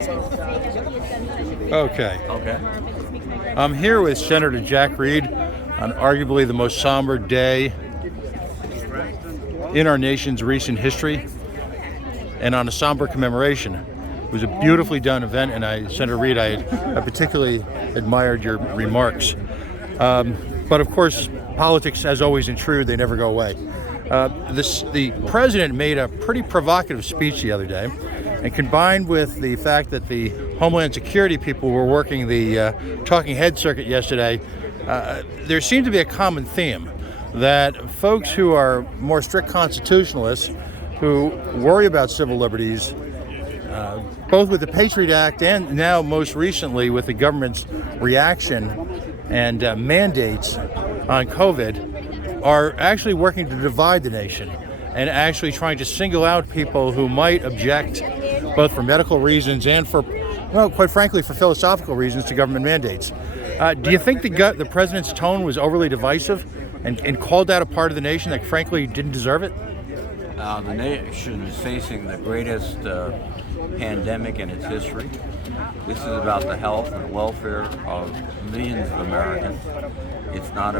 Okay. Okay. I'm here with Senator Jack Reed on arguably the most somber day in our nation's recent history and on a somber commemoration. It was a beautifully done event, and Senator Reed, I particularly admired your remarks. But of course, politics, as always, intrude, they never go away. The president made a pretty provocative speech the other day, and combined with the fact that the Homeland Security people were working the talking head circuit yesterday, there seemed to be a common theme that folks who are more strict constitutionalists, who worry about civil liberties, both with the Patriot Act and now most recently with the government's reaction and mandates on COVID, are actually working to divide the nation and actually trying to single out people who might object, both for medical reasons and for, well, quite frankly, for philosophical reasons, to government mandates. Do you think the president's tone was overly divisive and called out a part of the nation that frankly didn't deserve it? The nation is facing the greatest pandemic in its history. This is about the health and welfare of millions of Americans. It's not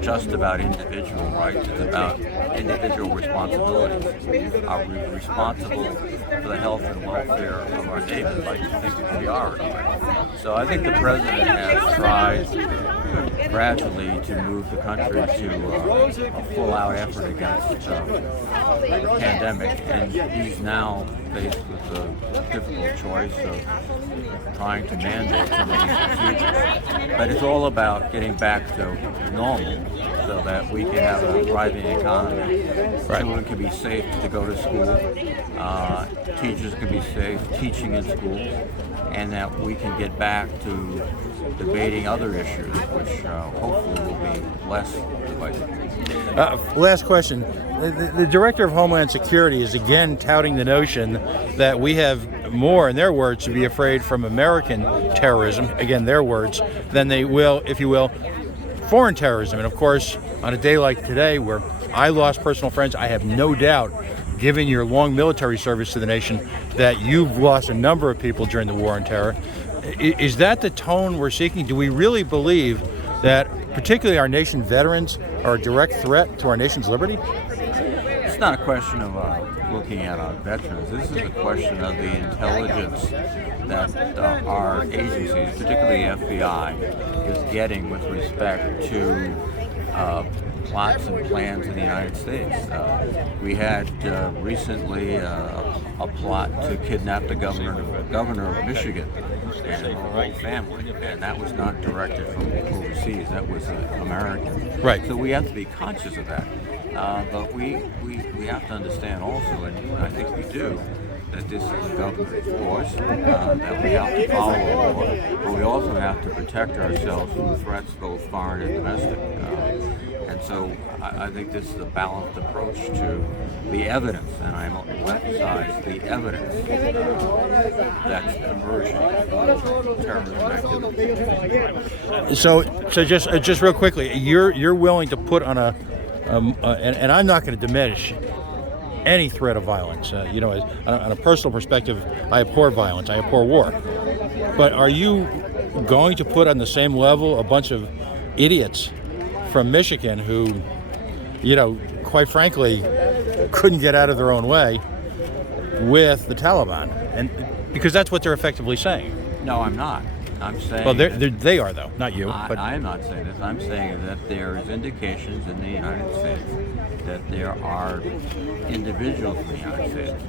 just about individual rights, it's about individual responsibilities. Are we responsible for the health and welfare of our neighbors? Like you think we are. So I think the president has tried gradually to move the country to a full-out effort against the pandemic, and he's now faced with a difficult choice of trying to mandate some of these procedures. But it's all about getting back to normal so that we can have a thriving economy. Children can be safe to go to school, teachers can be safe teaching in schools, and that we can get back to debating other issues, which hopefully will be less divisive. Last question. The Director of Homeland Security is again touting the notion that we have more, in their words, to be afraid from American terrorism, again their words, than they will, if you will, foreign terrorism. And of course, on a day like today where I lost personal friends, I have no doubt, given your long military service to the nation, that you've lost a number of people during the war on terror. Is that the tone we're seeking? Do we really believe that particularly our nation veterans are a direct threat to our nation's liberty? It's not a question of looking at our veterans. This is a question of the intelligence that our agencies, particularly the FBI, is getting with respect to plots and plans in the United States. We had recently a plot to kidnap the governor of Michigan and her whole family, and that was not directed from overseas. That was American. Right. So we have to be conscious of that. But we have to understand also, and I think we do, that this is a government force, that we have to follow a law, but we also have to protect ourselves from threats both foreign and domestic. And so I think this is a balanced approach to the evidence, and I will emphasize the evidence that's emerging of terrorism activity. So just real quickly, you're willing to put on and I'm not going to diminish any threat of violence. On a personal perspective, I abhor violence, I abhor war. But are you going to put on the same level a bunch of idiots from Michigan who, quite frankly, couldn't get out of their own way with the Taliban? And because that's what they're effectively saying. No, I'm not. I'm saying. Well, they are, though, not you. But I am not saying this. I'm saying that there is indications in the United States that there are individuals in the United States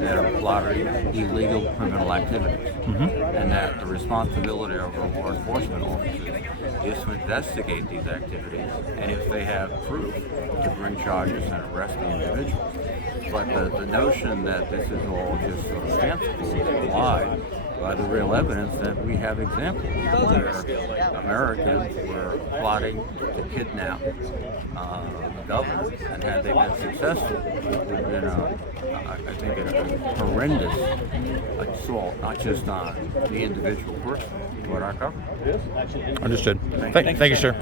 that are plotting illegal criminal activities, and that the responsibility of our law enforcement officers is to investigate these activities, and if they have proof, to bring charges and arrest the individuals. But the notion that this is all just sort of fanciful is belied by the real evidence that we have examples where Americans were plotting to kidnap the governor, and had they been successful, it would have been, I think, a horrendous assault, not just on the individual person, but our government. Understood. Thank you, sir.